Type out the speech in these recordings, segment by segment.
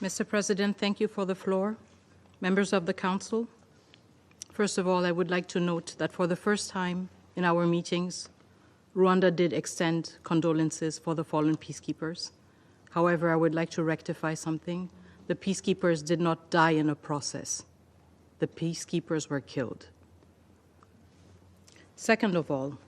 Mr. President, thank you for the floor. Members of the Council, first of all, I would like to note that for the first time in our meetings, Rwanda did extend condolences for the fallen peacekeepers. However, I would like to rectify something. The peacekeepers did not die in a process. The peacekeepers were killed. Second of all,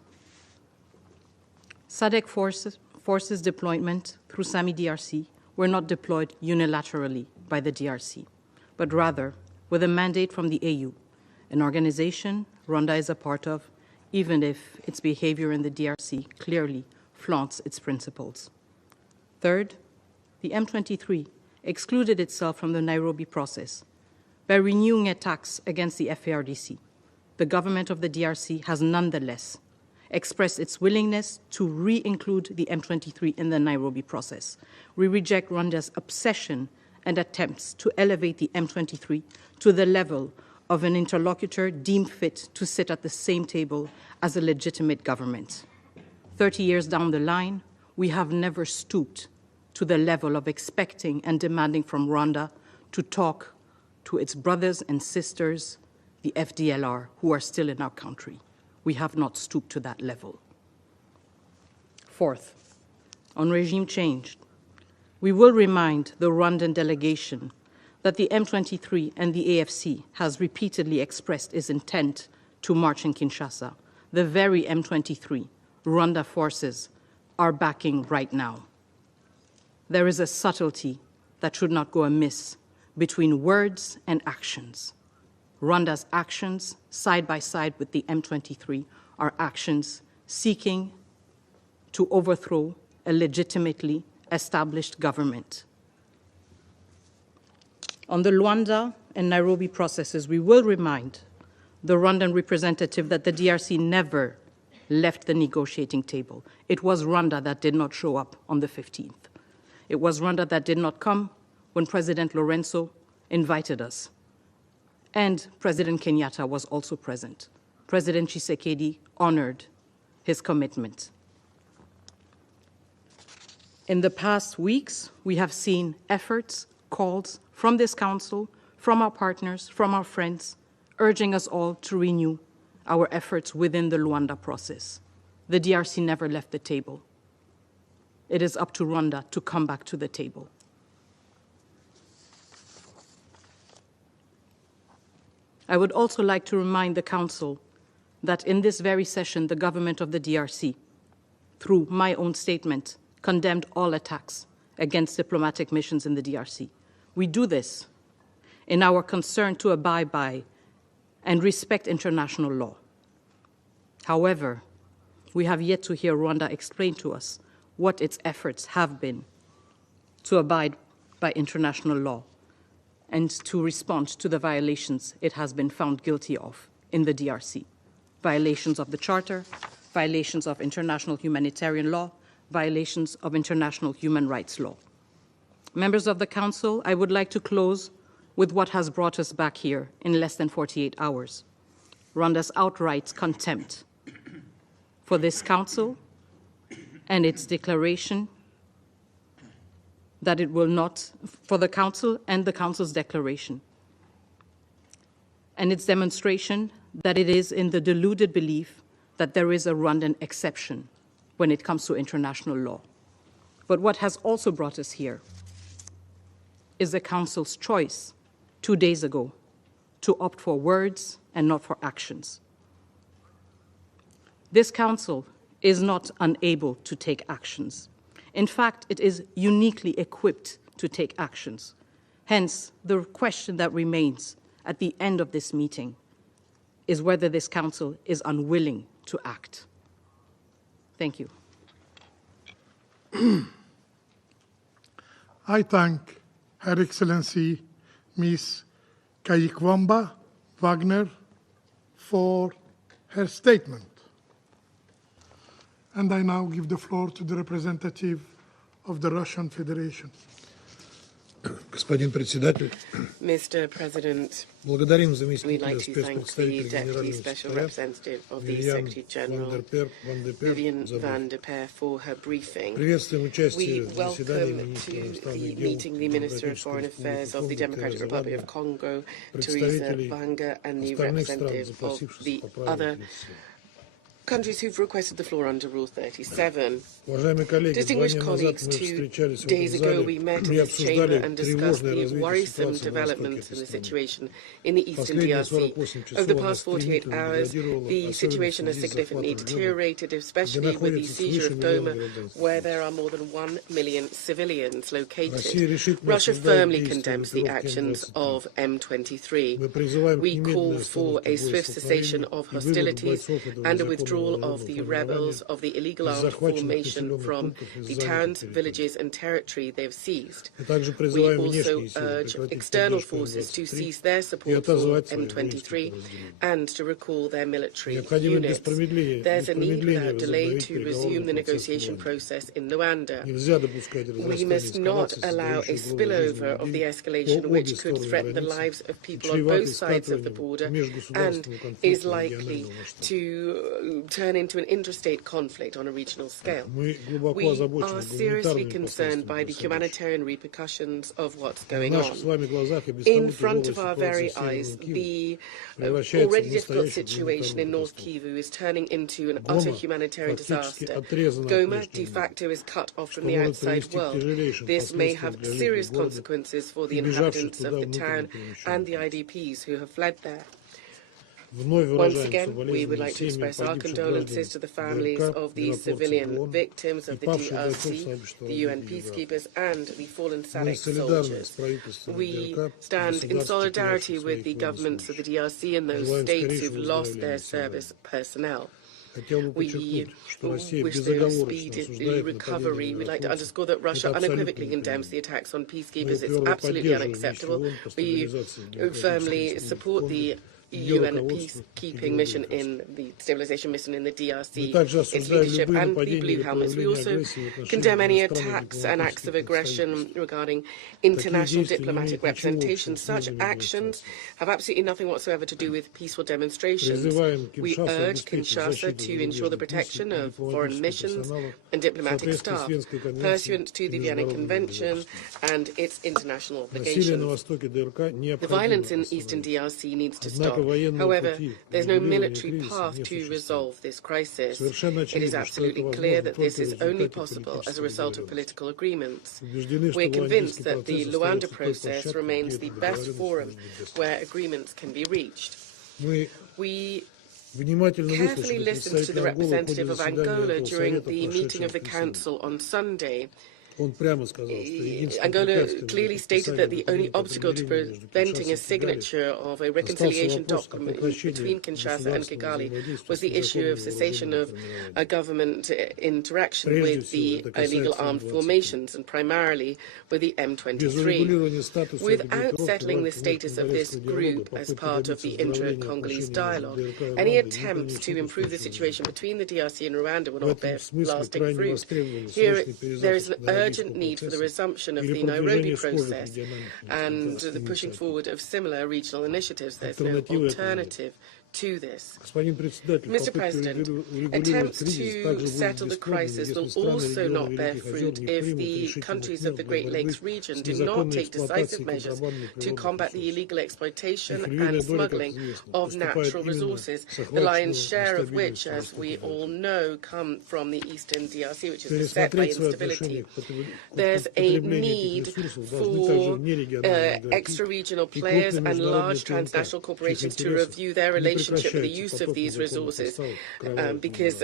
SADC forces deployment through SAMI DRC were not deployed unilaterally by the DRC, but rather with a mandate from the AU, an organization Rwanda is a part of, even if its behavior in the DRC clearly flaunts its principles. Third, the M23 excluded itself from the Nairobi process by renewing attacks against the FARDC. The government of the DRC has nonetheless expressed its willingness to re-include the M23 in the Nairobi process. We reject Rwanda's obsession and attempts to elevate the M23 to the level of an interlocutor deemed fit to sit at the same table as a legitimate government. 30 years down the line, we have never stooped to the level of expecting and demanding from Rwanda to talk to its brothers and sisters, the FDLR, who are still in our country. We have not stooped to that level. Fourth, on regime change, we will remind the Rwandan delegation that the M23 and the AFC has repeatedly expressed its intent to march in Kinshasa. The very M23 Rwanda forces are backing right now. There is a subtlety that should not go amiss between words and actions. Rwanda's actions, side by side with the M23, are actions seeking to overthrow a legitimately established government. On the Luanda and Nairobi processes, we will remind the Rwandan representative that the DRC never left the negotiating table. It was Rwanda that did not show up on the 15th. It was Rwanda that did not come when President Lorenzo invited us. And President Kenyatta was also present. President Tshisekedi honored his commitment. In the past weeks, we have seen efforts, calls from this council, from our partners, from our friends, urging us all to renew our efforts within the Luanda process. The DRC never left the table. It is up to Rwanda to come back to the table. I would also like to remind the Council that in this very session, the government of the DRC, through my own statement, condemned all attacks against diplomatic missions in the DRC. We do this in our concern to abide by and respect international law. However, we have yet to hear Rwanda explain to us what its efforts have been to abide by international law and to respond to the violations it has been found guilty of in the DRC. Violations of the Charter, violations of international humanitarian law, violations of international human rights law. Members of the Council, I would like to close with what has brought us back here in less than 48 hours. Rwanda's outright contempt for this Council and its declaration that it will not, for the Council and the Council's declaration, and its demonstration that it is in the deluded belief that there is a Rwandan exception when it comes to international law. But what has also brought us here is the Council's choice 2 days ago to opt for words and not for actions. This Council is not unable to take actions. In fact, it is uniquely equipped to take actions. Hence, the question that remains at the end of this meeting is whether this Council is unwilling to act. Thank you. I thank Her Excellency Ms. Kayikwamba Wagner for her statement. And I now give the floor to the representative of the Russian Federation. Господин председатель, Mr. President, благодарим we'd заместителя like to thank the спецпредставителя Deputy Генерального Special секретаря Representative of the Вивиан Secretary General, Ван де Пер Vivian за van der Peer, for her briefing. Приветствуем участие We в заседании welcome министра to иностранных the дел meeting the Minister of Foreign Affairs of the Democratic Republic of Congo, Teresa Vanga, and the representative of the other countries who've requested the floor under Rule 37. Distinguished colleagues, 2 days ago we met in this chamber and discussed the worrisome developments in the situation in the eastern DRC. Over the past 48 hours, the situation has significantly deteriorated, especially with the seizure of Goma, where there are more than 1 million civilians located. Russia firmly condemns the actions of M23. We call for a swift cessation of hostilities and a withdrawal of the rebels of the illegal armed formation from the towns, villages and territory they've seized. We also urge external forces to cease their support for M23 and to recall their military units. There's a need without delay to resume the negotiation process in Luanda. We must not allow a spillover of the escalation which could threaten the lives of people on both sides of the border and is likely to turn into an interstate conflict on a regional scale. We are seriously concerned by the humanitarian repercussions of what's going on. In front of our very eyes, the already difficult situation in North Kivu is turning into an utter humanitarian disaster. Goma de facto is cut off from the outside world. This may have serious consequences for the inhabitants of the town and the IDPs who have fled there. Once again, we would like to express our condolences to the families of the civilian victims of the DRC, the UN peacekeepers, and the fallen SADC soldiers. We stand in solidarity with the governments of the DRC and those states who've lost their service personnel. We wish their speedy recovery. We'd like to underscore that Russia unequivocally condemns the attacks on peacekeepers. It's absolutely unacceptable. We firmly support the UN peacekeeping mission in the stabilization mission in the DRC, its leadership and the Blue Helmets. We also condemn any attacks and acts of aggression regarding international diplomatic representation. Such actions have absolutely nothing whatsoever to do with peaceful demonstrations. We urge Kinshasa to ensure the protection of foreign missions and diplomatic staff, pursuant to the Vienna Convention and its international obligations. The violence in eastern DRC needs to stop. However, there's no military path to resolve this crisis. It is absolutely clear that this is only possible as a result of political agreements. We're convinced that the Luanda process remains the best forum where agreements can be reached. We carefully listened to the representative of Angola during the meeting of the Council on Sunday. Angola clearly stated that the only obstacle to preventing a signature of a reconciliation document between Kinshasa and Kigali was the issue of cessation of government interaction with the illegal armed formations, and primarily with the M23. Without settling the status of this group as part of the inter-Congolese dialogue, any attempts to improve the situation between the DRC and Rwanda will not bear lasting fruit. Here, there is an urgent need for the resumption of the Nairobi process and the pushing forward of similar regional initiatives. There's no alternative to this. Mr. President, attempts to settle the crisis will also not bear fruit if the countries of the Great Lakes region do not take decisive measures to combat the illegal exploitation and smuggling of natural resources, the lion's share of which, as we all know, come from the eastern DRC, which is beset by instability. There's a need for extra-regional players and large transnational corporations to review their relationship with the use of these resources, because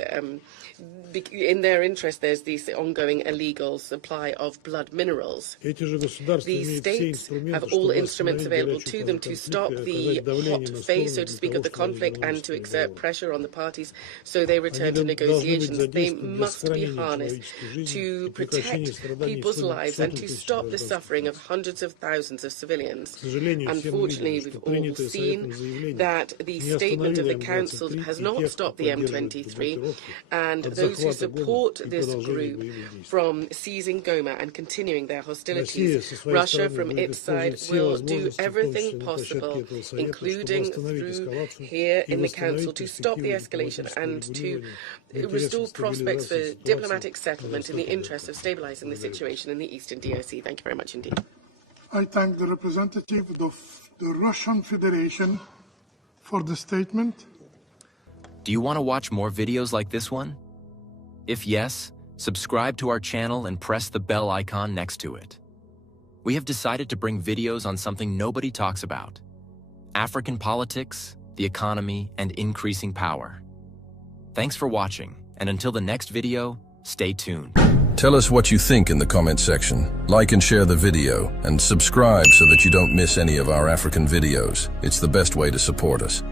in their interest there's this ongoing illegal supply of blood minerals. These states have all instruments available to them to stop the hot phase, so to speak, of the conflict and to exert pressure on the parties so they return to negotiations. They must be harnessed to protect people's lives and to stop the suffering of hundreds of thousands of civilians. Unfortunately, we've all seen that the statement of the Council has not stopped the M23 and those who support this group from seizing Goma and continuing their hostilities. Russia, from its side, will do everything possible, including through here in the Council, to stop the escalation and to restore prospects for diplomatic settlement in the interest of stabilizing the situation in the eastern DRC. Thank you very much indeed. I thank the representative of the Russian Federation for the statement. Do you want to watch more videos like this one? If yes, subscribe to our channel and press the bell icon next to it. We have decided to bring videos on something nobody talks about: African politics, the economy, and increasing power. Thanks for watching, and until the next video, stay tuned. Tell us what you think in the comment section. Like and share the video, and subscribe so that you don't miss any of our African videos. It's the best way to support us.